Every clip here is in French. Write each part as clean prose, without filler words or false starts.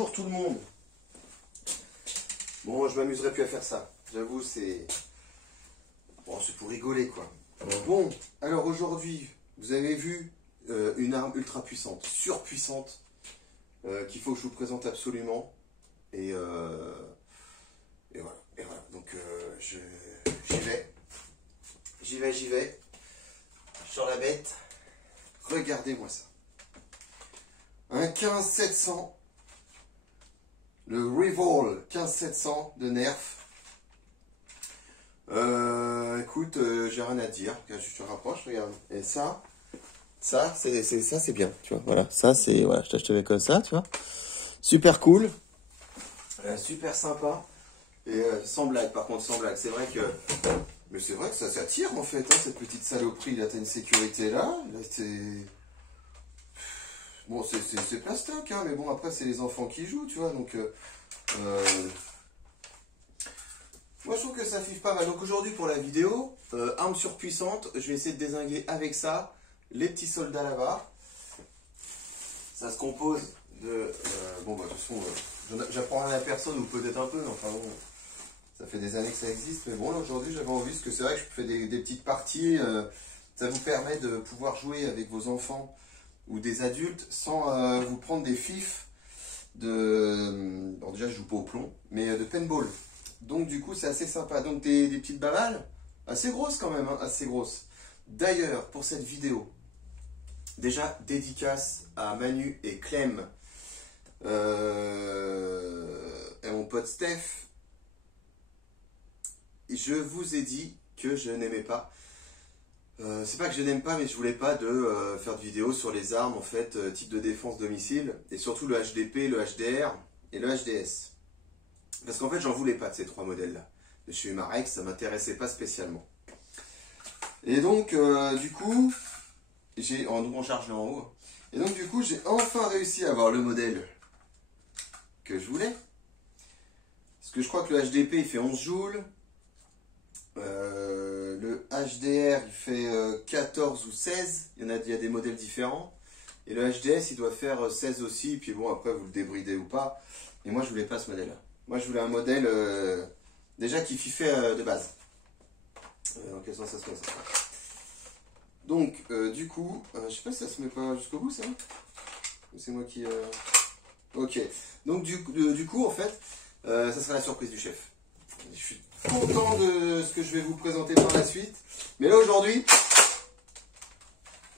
bonjour tout le monde. Bon, je m'amuserai plus à faire ça. J'avoue, c'est... Bon, c'est pour rigoler, quoi. Bon, alors aujourd'hui, vous avez vu une arme ultra puissante, surpuissante, qu'il faut que je vous présente absolument. Et voilà. Et voilà. Donc, j'y vais. J'y vais. Je sors la bête. Regardez-moi ça. Un 15-700. Le Revol 15-700 de Nerf. Écoute, j'ai rien à dire. Je te rapproche, regarde. Et ça c'est bien, tu vois. Voilà, ça c'est, voilà, je t'achète comme ça, tu vois. Super cool, super sympa. Et sans blague, par contre, sans blague. C'est vrai que, mais c'est vrai que ça tire en fait, hein, cette petite saloperie. Là, t'as une sécurité là c'est. Bon, c'est plastoc, hein, mais bon, après, c'est les enfants qui jouent, tu vois, donc... moi, je trouve que ça fiffe pas mal. Donc, aujourd'hui, pour la vidéo, arme surpuissante, je vais essayer de dézinguer avec ça les petits soldats là-bas. Ça se compose de... bon, bah, de toute façon, j'apprends rien à personne, ou peut-être un peu, mais enfin bon... Ça fait des années que ça existe, mais bon, là, aujourd'hui, j'avais envie, parce que c'est vrai que je fais des petites parties, ça vous permet de pouvoir jouer avec vos enfants ou des adultes sans vous prendre des fifs de... Bon, déjà je joue pas au plomb, mais de paintball. Donc du coup c'est assez sympa. Donc des petites balles, assez grosses quand même, hein, assez grosses. D'ailleurs, pour cette vidéo, déjà dédicace à Manu et Clem et mon pote Steph. Je vous ai dit que je n'aimais pas. C'est pas que je n'aime pas, mais je voulais pas de faire de vidéos sur les armes en fait, type de défense domicile, et surtout le HDP, le HDR et le HDS. Parce qu'en fait, j'en voulais pas de ces trois modèles-là. De chez Umarex, ça m'intéressait pas spécialement. Et donc, du coup, on charge là en haut. Et donc, du coup, j'ai enfin réussi à avoir le modèle que je voulais. Parce que je crois que le HDP, il fait 11 joules. Le HDR il fait 14 ou 16, il y a des modèles différents, et le HDS il doit faire 16 aussi, puis bon après vous le débridez ou pas, et moi je voulais pas ce modèle là. Moi je voulais un modèle déjà qui fiffait de base. Dans quel sens ça se met ça? Donc du coup, je sais pas si ça se met pas jusqu'au bout ça, ou c'est moi qui... Ok, donc du coup en fait, ça sera la surprise du chef. Je suis content de ce que je vais vous présenter par la suite. Mais là aujourd'hui,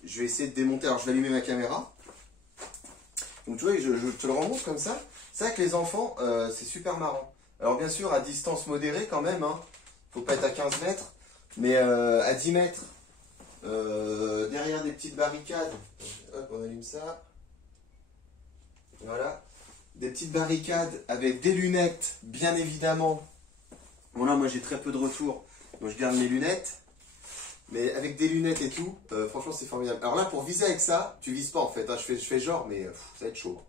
je vais essayer de démonter. Alors je vais allumer ma caméra. Donc tu vois, je te le remonte comme ça. C'est vrai que les enfants, c'est super marrant. Alors bien sûr, à distance modérée quand même. Hein. Faut pas être à 15 mètres. Mais à 10 mètres, derrière des petites barricades. Hop, on allume ça. Voilà. Des petites barricades avec des lunettes, bien évidemment. Bon là moi j'ai très peu de retour, donc je garde mes lunettes, mais avec des lunettes et tout, franchement c'est formidable. Alors là pour viser avec ça, tu vises pas en fait, hein. je fais genre, mais ça va être chaud.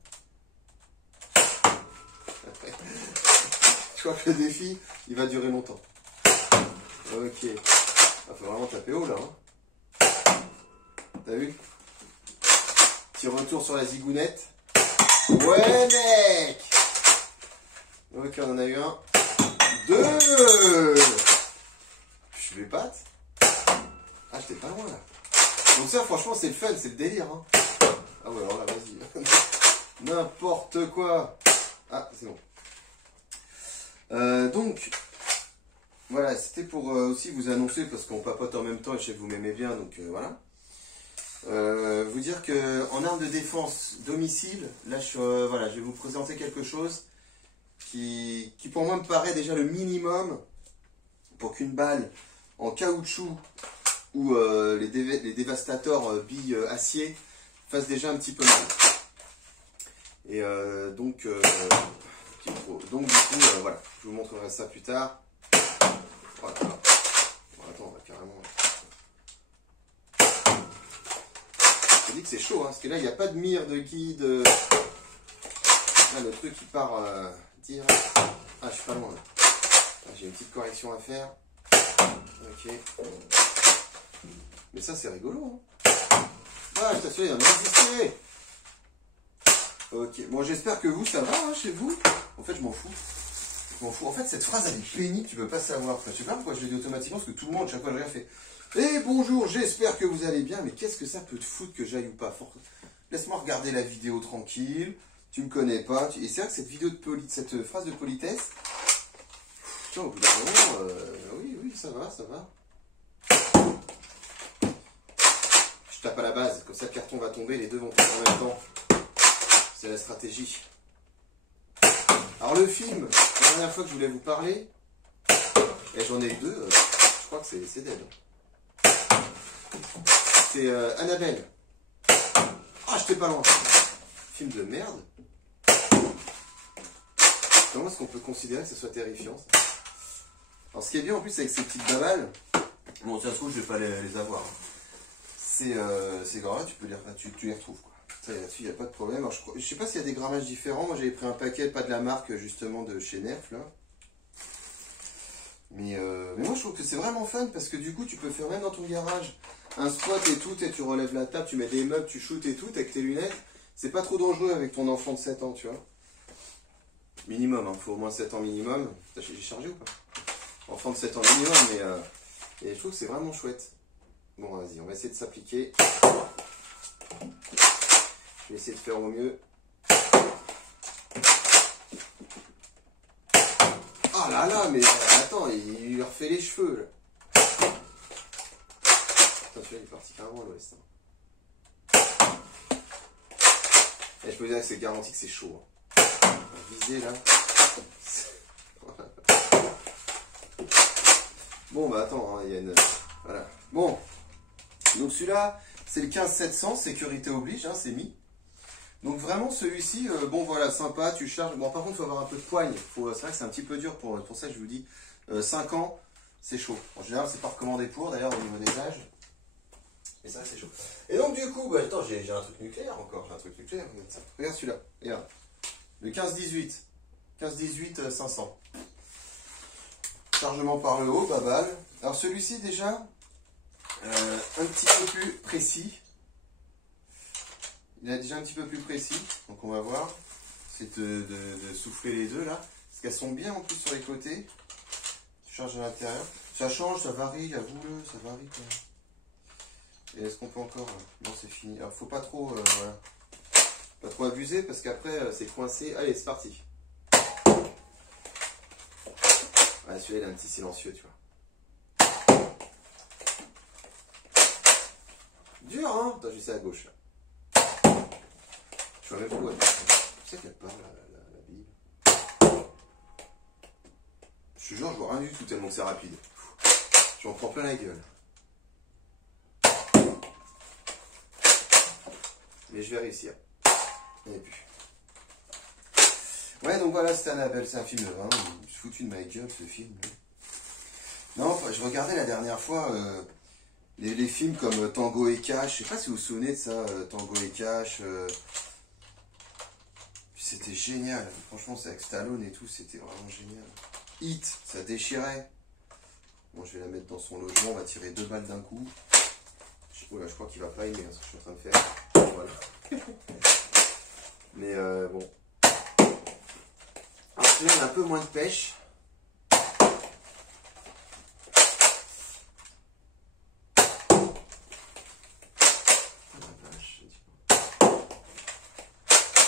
Je crois que le défi, il va durer longtemps. Ok, il faut vraiment taper haut là. Hein. T'as vu? Petit retour sur la zigounette. Ouais mec. Ok, on en a eu un. 2. Je vais battre. Ah, j'étais pas loin là. Donc ça, franchement, c'est le fun, c'est le délire. Hein. Ah ouais, alors là, vas-y. N'importe quoi. Ah, c'est bon. Donc, voilà, c'était pour aussi vous annoncer, parce qu'on papote en même temps et je sais que vous m'aimez bien, donc voilà. Vous dire que en arme de défense domicile, là, voilà, je vais vous présenter quelque chose qui pour moi me paraît déjà le minimum pour qu'une balle en caoutchouc ou les dévastateurs billes acier fassent déjà un petit peu mal. Et donc du coup, voilà, je vous montrerai ça plus tard. Voilà. Bon, attends, on va carrément... Je dis que c'est chaud, hein, parce que là, il n'y a pas de mire de guide. Là, le truc, il part direct. Ah, je suis pas loin, là. Ah, j'ai une petite correction à faire. Ok. Mais ça, c'est rigolo, hein. Ah, je t'assure, il y en a existé. Ok, bon j'espère que vous, ça va hein, chez vous. En fait je m'en fous. Je m'en fous. En fait cette phrase elle est pénible, tu peux pas savoir. Enfin, je sais pas pourquoi je l'ai dit automatiquement, parce que tout le monde, chaque fois que je regarde, fait eh bonjour, j'espère que vous allez bien, mais qu'est-ce que ça peut te foutre que j'aille ou pas? Laisse-moi regarder la vidéo tranquille, tu me connais pas. Et c'est vrai que cette vidéo de cette phrase de politesse, putain, au bout d'un moment, oui, ça va, ça va. Je tape à la base, comme ça le carton va tomber, les deux vont tomber en même temps. C'est la stratégie. Alors le film, la dernière fois que je voulais vous parler, et j'en ai eu deux, je crois que c'est dead. C'est Annabelle. Ah, j'étais pas loin. Film de merde. Comment est-ce qu'on peut considérer que ce soit terrifiant ça? Alors ce qui est bien en plus avec ces petites babales, bon ça se trouve je vais pas les avoir. C'est grave, tu peux tu les retrouves quoi. Ça là-dessus il n'y a pas de problème. Alors, je sais pas s'il y a des grammages différents. Moi j'avais pris un paquet, pas de la marque justement de chez Nerf là. Mais moi je trouve que c'est vraiment fun parce que du coup tu peux faire même dans ton garage un squat et tout, et tu relèves la table, tu mets des meubles, tu shootes et tout avec tes lunettes. C'est pas trop dangereux avec ton enfant de 7 ans, tu vois. Minimum, hein, faut au moins 7 ans minimum. J'ai chargé ou pas? Enfant de 7 ans minimum, mais je trouve que c'est vraiment chouette. Bon, vas-y, on va essayer de s'appliquer. Je vais essayer de faire au mieux. Ah là là, mais attends, il lui refait les cheveux là. Putain, celui-là il est parti carrément à l'ouest. Et je peux vous dire que c'est garanti que c'est chaud. Hein. Viser là. Bon bah attends, hein, il y a une... Voilà. Bon. Donc celui-là, c'est le 15700, sécurité oblige, hein, c'est mis. Donc vraiment celui-ci, bon voilà, sympa, tu charges. Bon par contre, il faut avoir un peu de poigne. C'est vrai que c'est un petit peu dur pour ça que je vous dis. 5 ans, c'est chaud. En général, c'est pas recommandé pour, d'ailleurs, au niveau des âges. Mais ça, c'est chaud. Et donc du coup, bah, attends, j'ai un truc nucléaire encore. J'ai un truc nucléaire, regarde ça. Regarde celui-là. Regarde. Le 1518. 1518 500. Chargement par le haut, babal. Alors celui-ci déjà, un petit peu plus précis. Il est déjà un petit peu plus précis. Donc on va voir. C'est de souffler les deux là. Parce qu'elles sont bien en plus sur les côtés. Tu charges à l'intérieur. Ça change, ça varie, avoue-le, ça varie quoi. Et est-ce qu'on peut encore... Non, c'est fini. Alors, faut pas trop... voilà. Pas trop abuser parce qu'après, c'est coincé. Allez, c'est parti. Ouais, celui-là, il a un petit silencieux, tu vois. Dur, hein? Attends, j'essaie à gauche, là. Je vois même pas où elle parle. Tu sais qu'elle parle, la Bible. Je te jure, je vois rien du tout tellement que c'est rapide. J'en prends plein la gueule. Mais je vais réussir. Et puis. Ouais, donc voilà, c'était Annabelle, c'est un film de 20. Je suis foutu de ma gueule, ce film. Non, je regardais la dernière fois les films comme Tango et Cash. Je sais pas si vous vous souvenez de ça, Tango et Cash. C'était génial. Franchement, c'est avec Stallone et tout, c'était vraiment génial. Hit, ça déchirait. Bon, je vais la mettre dans son logement, on va tirer 2 balles d'un coup. Oula, je crois qu'il va pas aimer ce que je suis en train de faire. Voilà. Mais bon. Alors, là, on a un peu moins de pêche.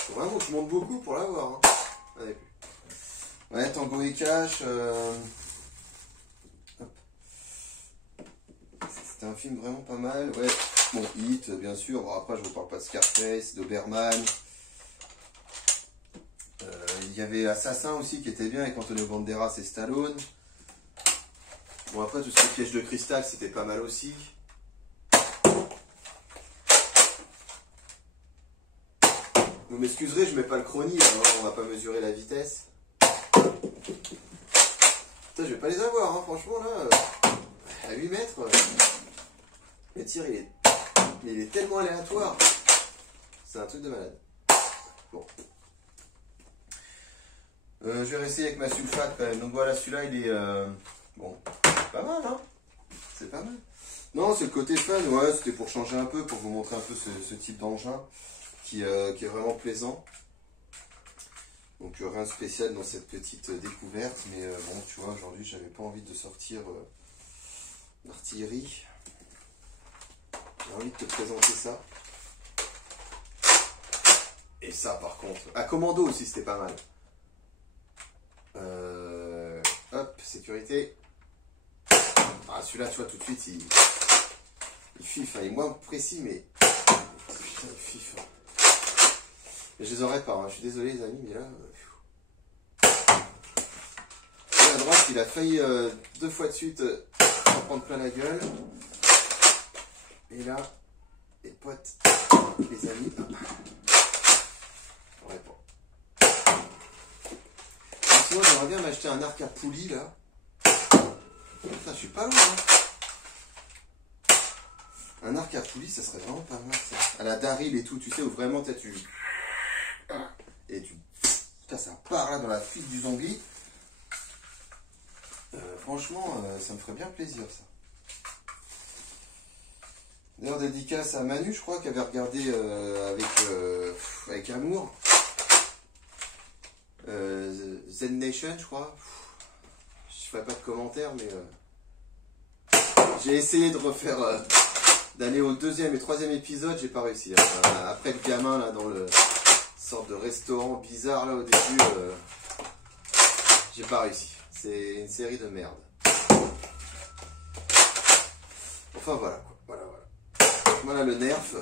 Faut vraiment que je monte beaucoup pour l'avoir. Hein. Allez. Ouais, Tango et Cash. C'était un film vraiment pas mal. Ouais. Bon, Hit, bien sûr. Bon, après, je vous parle pas de Scarface, d'Oberman. Il y avait Assassin aussi qui était bien avec Antonio Banderas et Stallone. Bon, après, tout ce qui est Piège de cristal, c'était pas mal aussi. Vous m'excuserez, je mets pas le chronie, alors on va pas mesurer la vitesse. Putain, je vais pas les avoir, hein, franchement, là. À 8 mètres. Le tir, il est tellement aléatoire. C'est un truc de malade. Bon. Je vais rester avec ma sulfate quand même. Donc voilà, celui-là, il est... bon, c'est pas mal, hein. C'est pas mal. Non, c'est le côté fun. Ouais, c'était pour changer un peu, pour vous montrer un peu ce type d'engin qui est vraiment plaisant. Donc rien de spécial dans cette petite découverte, mais bon, tu vois, aujourd'hui, j'avais pas envie de sortir l'artillerie. J'ai envie de te présenter ça. Et ça, par contre, à commando aussi, c'était pas mal. Hop, sécurité. Ah, celui-là, tu vois, tout de suite, il fiffe, hein, il est moins précis, mais... Putain, il fiffe. Je les aurais pas, hein. Je suis désolé, les amis, mais là... Et à droite, il a failli 2 fois de suite s'en prendre plein la gueule. Et là, les potes, les amis... J'aurais pas. Sinon, j'aimerais bien m'acheter un arc à poulie, là. Putain, je suis pas loin, hein. Un arc à poulie, ça serait vraiment pas mal, ça. À la Daryl et tout, tu sais, où vraiment, tu... Et tu... Putain, ça part, là, dans la fuite du zombie. Franchement, ça me ferait bien plaisir, ça. D'ailleurs, dédicace à Manu, je crois, qui avait regardé avec amour. Zen Nation, je crois. Je ferai pas de commentaires, mais j'ai essayé de refaire, d'aller au 2e et 3e épisode, j'ai pas réussi. Après le gamin là dans le sorte de restaurant bizarre là au début, j'ai pas réussi. C'est une série de merde. Enfin voilà quoi. Voilà le nerf.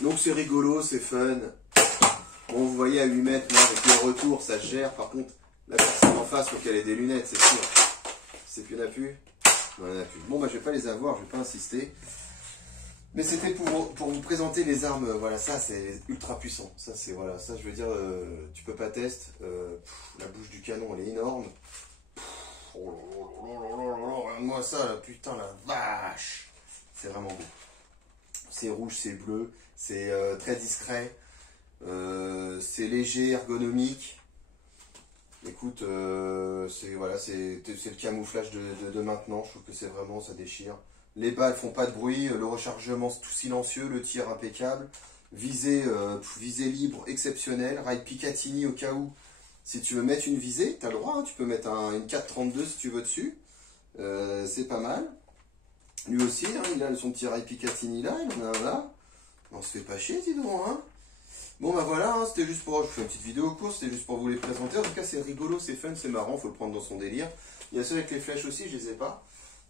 Donc c'est rigolo, c'est fun. Bon, vous voyez à 8 mètres, moi, avec le retour, ça se gère. Par contre, la personne en face, faut qu'elle ait des lunettes, c'est sûr. C'est plus, il n'y en a plus. Non, il n'y en a plus. Bon, bah, je vais pas les avoir, je vais pas insister. Mais c'était pour vous présenter les armes. Voilà, ça, c'est ultra puissant. Ça, c'est, voilà, ça, je veux dire, tu peux pas tester. La bouche du canon, elle est énorme. Regarde-moi ça, là, putain, la vache. C'est vraiment beau. C'est rouge, c'est bleu, c'est très discret. C'est léger, ergonomique. Écoute, c'est le camouflage de maintenant. Je trouve que c'est vraiment, ça déchire. Les balles font pas de bruit, le rechargement c'est tout silencieux, le tir impeccable. Visée libre, exceptionnelle. Rail Picatinny au cas où. Si tu veux mettre une visée, tu as le droit. Hein, tu peux mettre une 4.32 si tu veux dessus. C'est pas mal. Lui aussi, hein, il a son petit rail Picatinny là, il en a un là. On se fait pas chier, dis donc, hein. Bon bah voilà, hein, c'était juste pour... Je fais une petite vidéo courte, c'était juste pour vous les présenter. En tout cas, c'est rigolo, c'est fun, c'est marrant, faut le prendre dans son délire. Il y a ceux avec les flèches aussi, je les ai pas.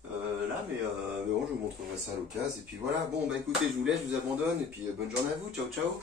Là, mais bon, je vous montrerai ça à l'occasion. Et puis voilà, bon bah écoutez, je vous laisse, je vous abandonne. Et puis bonne journée à vous, ciao ciao.